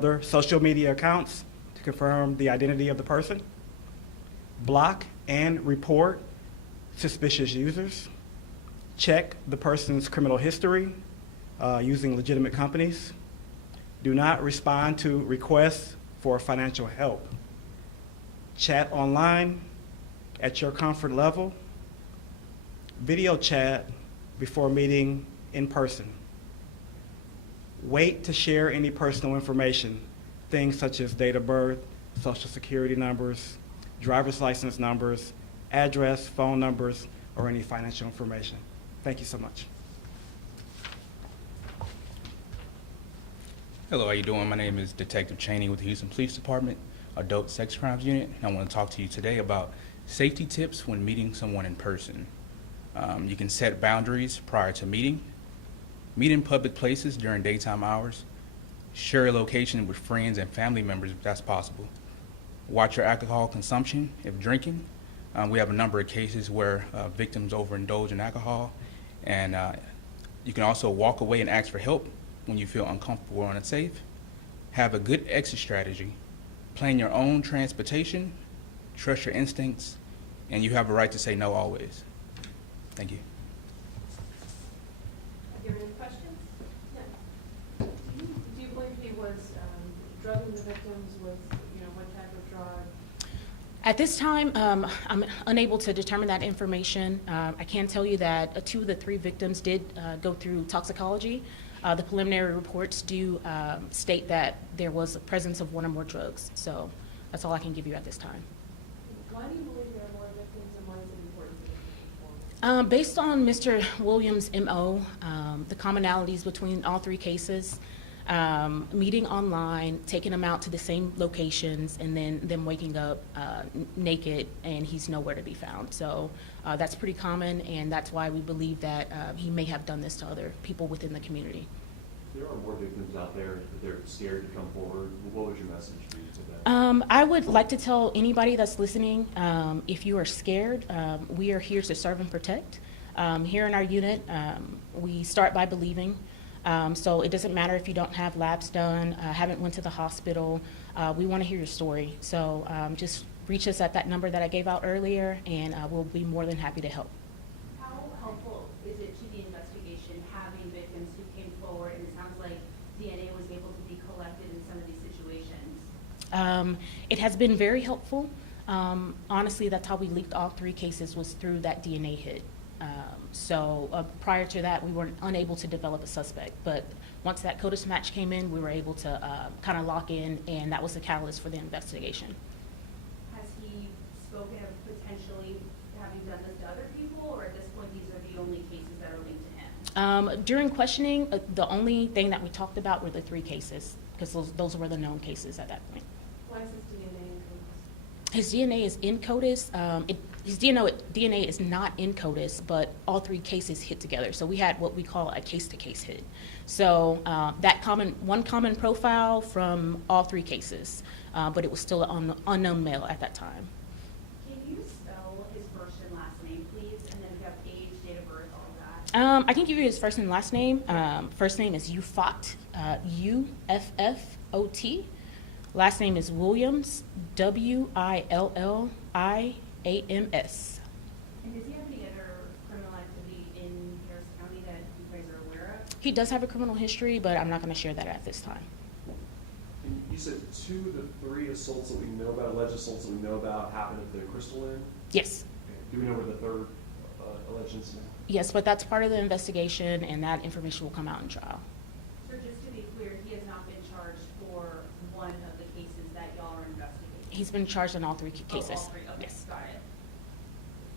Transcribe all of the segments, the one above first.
other social media accounts to confirm the identity of the person. Block and report suspicious users. Check the person's criminal history using legitimate companies. Do not respond to requests for financial help. Chat online at your comfort level. Video chat before meeting in person. Wait to share any personal information, things such as date of birth, social security numbers, driver's license numbers, address, phone numbers, or any financial information. Thank you so much. Hello, how you doing? My name is Detective Chaney with the Houston Police Department, Adult Sex Crimes Unit, and I want to talk to you today about safety tips when meeting someone in person. You can set boundaries prior to meeting, meet in public places during daytime hours, share a location with friends and family members if that's possible. Watch your alcohol consumption if drinking. We have a number of cases where victims overindulge in alcohol, and you can also walk away and ask for help when you feel uncomfortable or unsafe. Have a good exit strategy. Plan your own transportation, trust your instincts, and you have a right to say no always. Thank you. Do you have any questions? No. Do you believe he was drugging the victims with, what type of drug? At this time, I'm unable to determine that information. I can tell you that 2 of the 3 victims did go through toxicology. The preliminary reports do state that there was a presence of 1 or more drugs. So that's all I can give you at this time. Why do you believe there are more victims, and why is it important to inform? Based on Mr. Williams' MO, the commonalities between all 3 cases, meeting online, taking them out to the same locations, and then them waking up naked and he's nowhere to be found. So that's pretty common, and that's why we believe that he may have done this to other people within the community. There are more victims out there that they're scared to come forward. What would your message be to them? I would like to tell anybody that's listening, if you are scared, we are here to serve and protect. Here in our unit, we start by believing. So it doesn't matter if you don't have labs done, haven't went to the hospital. We want to hear your story. So just reach us at that number that I gave out earlier, and we'll be more than happy to help. How helpful is it to the investigation having victims who came forward, and it sounds like DNA was able to be collected in some of these situations? It has been very helpful. Honestly, that's how we leaked all 3 cases, was through that DNA hit. So prior to that, we were unable to develop a suspect. But once that CODIS match came in, we were able to kind of lock in, and that was the catalyst for the investigation. Has he spoken of potentially having done this to other people, or at this point these are the only cases that are linked to him? During questioning, the only thing that we talked about were the 3 cases, because those were the known cases at that point. Why is his DNA in CODIS? His DNA is in CODIS. His DNA is not in CODIS, but all 3 cases hit together. So we had what we call a case-to-case hit. So that one common profile from all 3 cases, but it was still an unknown male at that time. Can you spell his first and last name, please? And then if you have age, date of birth, all of that. I can give you his first and last name. First name is Uffot, Uffot. Last name is Williams, Williams. And does he have any other criminal activity in Harris County that you guys are aware of? He does have a criminal history, but I'm not going to share that at this time. And you said 2 of the 3 assaults that we know about, alleged assaults that we know about, happened at the Crystal Inn? Yes. Okay. Do we know where the 3rd alleged incident? Yes, but that's part of the investigation, and that information will come out in trial. So just to be clear, he has not been charged for one of the cases that y'all are investigating? He's been charged in all 3 cases. Oh, all 3, okay, Yes. got it.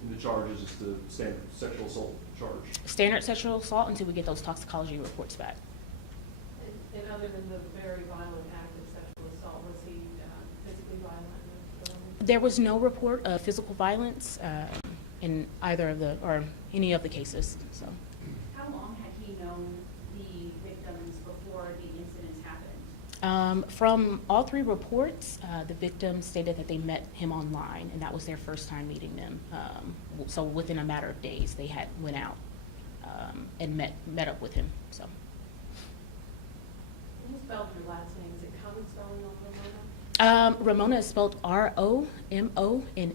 And the charge is just the standard sexual assault charge? Standard sexual assault until we get those toxicology reports back. And other than the very violent act of sexual assault, was he physically violent with the woman? There was no report of physical violence in either of any of the cases. So, How long had he known the victims before the incidents happened? from all 3 reports, the victims stated that they met him online, and that was their first time meeting them. So within a matter of days, they went out and met up with him. So. Who spelled your last name? Is it Cummins Ramona is spelled Romona. The other two gentlemen spelled their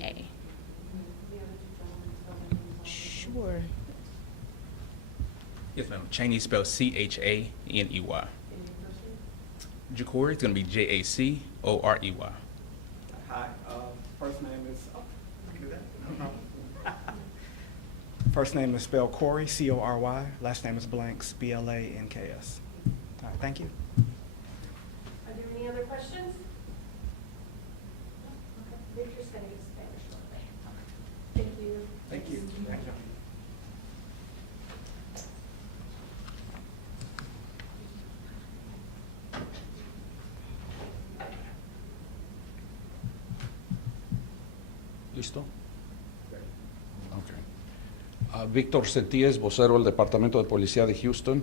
names out. Sure. Yes, ma'am. Chaney spelled Chaney. And your first name? Jacory is going to be Jacory. Hi, first name is, oh, I can do that, no problem. First name is spelled Corey, Cory, last name is Blanks, Blanks. All right, thank you. Are there any other questions? Okay, Victor's going to give Spanish shortly. Thank you. Thank you. Thank you. ¿Listo? Ok. Víctor Sentíes, vocero del Departamento de Policía de Houston.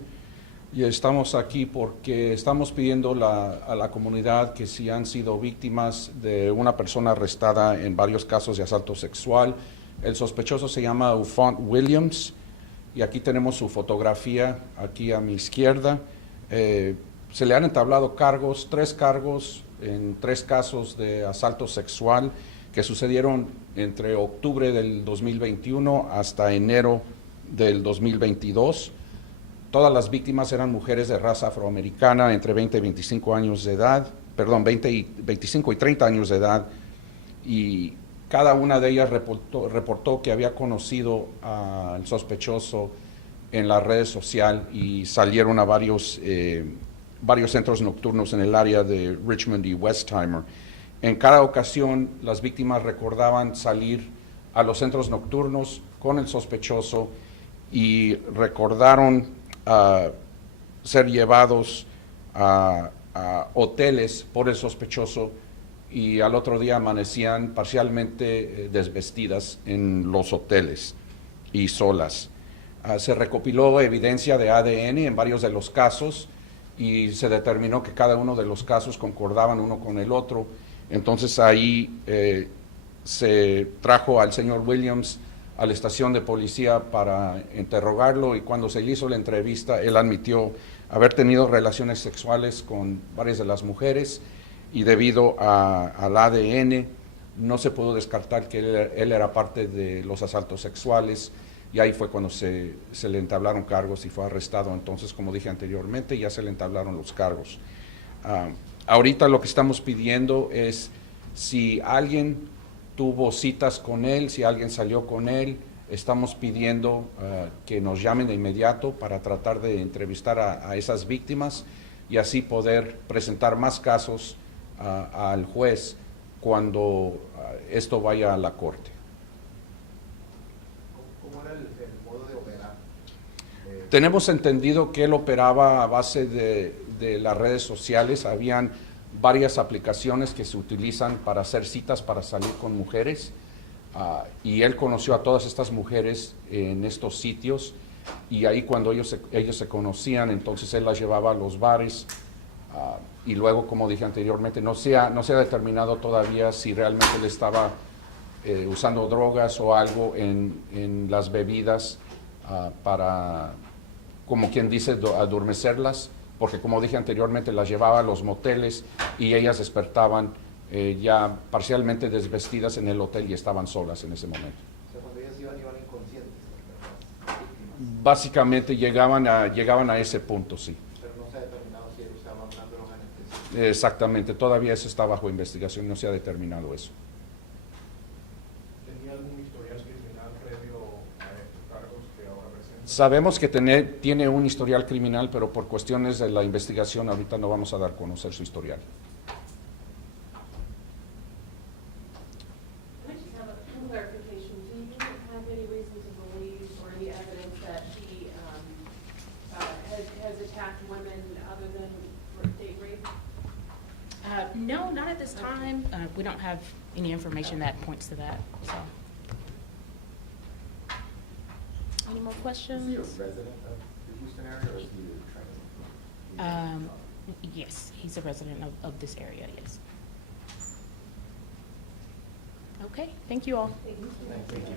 Y estamos aquí porque estamos pidiendo a la comunidad que si han sido víctimas de una persona arrestada en varios casos de asalto sexual. El sospechoso se llama Ufont Williams y aquí tenemos su fotografía aquí a mi izquierda. Se le han entablado cargos, 3 cargos en 3 casos de asalto sexual que sucedieron entre octubre del 2021 hasta enero del 2022. Todas las víctimas eran mujeres de raza afroamericana entre 20 y 25 años de edad, 25 y 30 años de edad, y cada una de ellas reportó que había conocido al sospechoso en la red social y salieron a varios centros nocturnos en el área de Richmond y Westheimer. En cada ocasión, las víctimas recordaban salir a los centros nocturnos con el sospechoso y recordaron ser llevados a hoteles por el sospechoso y al otro día amanecían parcialmente desvestidas en los hoteles y solas. Se recopiló evidencia de ADN en varios de los casos y se determinó que cada uno de los casos concordaban uno con el otro. Entonces ahí se trajo al señor Williams a la estación de policía para interrogarlo y cuando se le hizo la entrevista él admitió haber tenido relaciones sexuales con varias de las mujeres y debido al ADN no se pudo descartar que él era parte de los asaltos sexuales y ahí fue cuando se le entablaron cargos y fue arrestado. Entonces, como dije anteriormente, ya se le entablaron los cargos. Ahorita lo que estamos pidiendo es si alguien tuvo citas con él, si alguien salió con él, estamos pidiendo que nos llamen de inmediato para tratar de entrevistar a esas víctimas y así poder presentar más casos al juez cuando esto vaya a la corte. ¿Cómo era el modo de operar? Tenemos entendido que él operaba a base de las redes sociales. Habían varias aplicaciones que se utilizan para hacer citas para salir con mujeres y él conoció a todas estas mujeres en estos sitios y ahí cuando ellos se conocían, entonces él las llevaba a los bares y luego, como dije anteriormente, no se ha determinado todavía si realmente él estaba usando drogas o algo en las bebidas para, como quien dice, adormecerlas, porque como dije anteriormente, las llevaba a los moteles y ellas despertaban ya parcialmente desvestidas en el hotel y estaban solas en ese momento. O sea, cuando ellas iban inconscientes, las víctimas. Básicamente llegaban a ese punto, sí. Pero no se ha determinado si ellos estaban una droga en específico. Exactamente, todavía eso está bajo investigación, no se ha determinado eso. ¿Tenía algún historial criminal previo a estos cargos que ahora presenta? Sabemos que tiene un historial criminal, pero por cuestiones de la investigación ahorita no vamos a dar a conocer su historial. I just have a clarification. Do you have any reason to believe or any evidence that he has attacked women other than for date rape? No, not at this time. We don't have any information that points to that, so. Any more questions? Is he a resident of the Houston area or is he a transit? Yes, he's a resident of this area, yes. Okay, thank you all. Thank you. Thank you.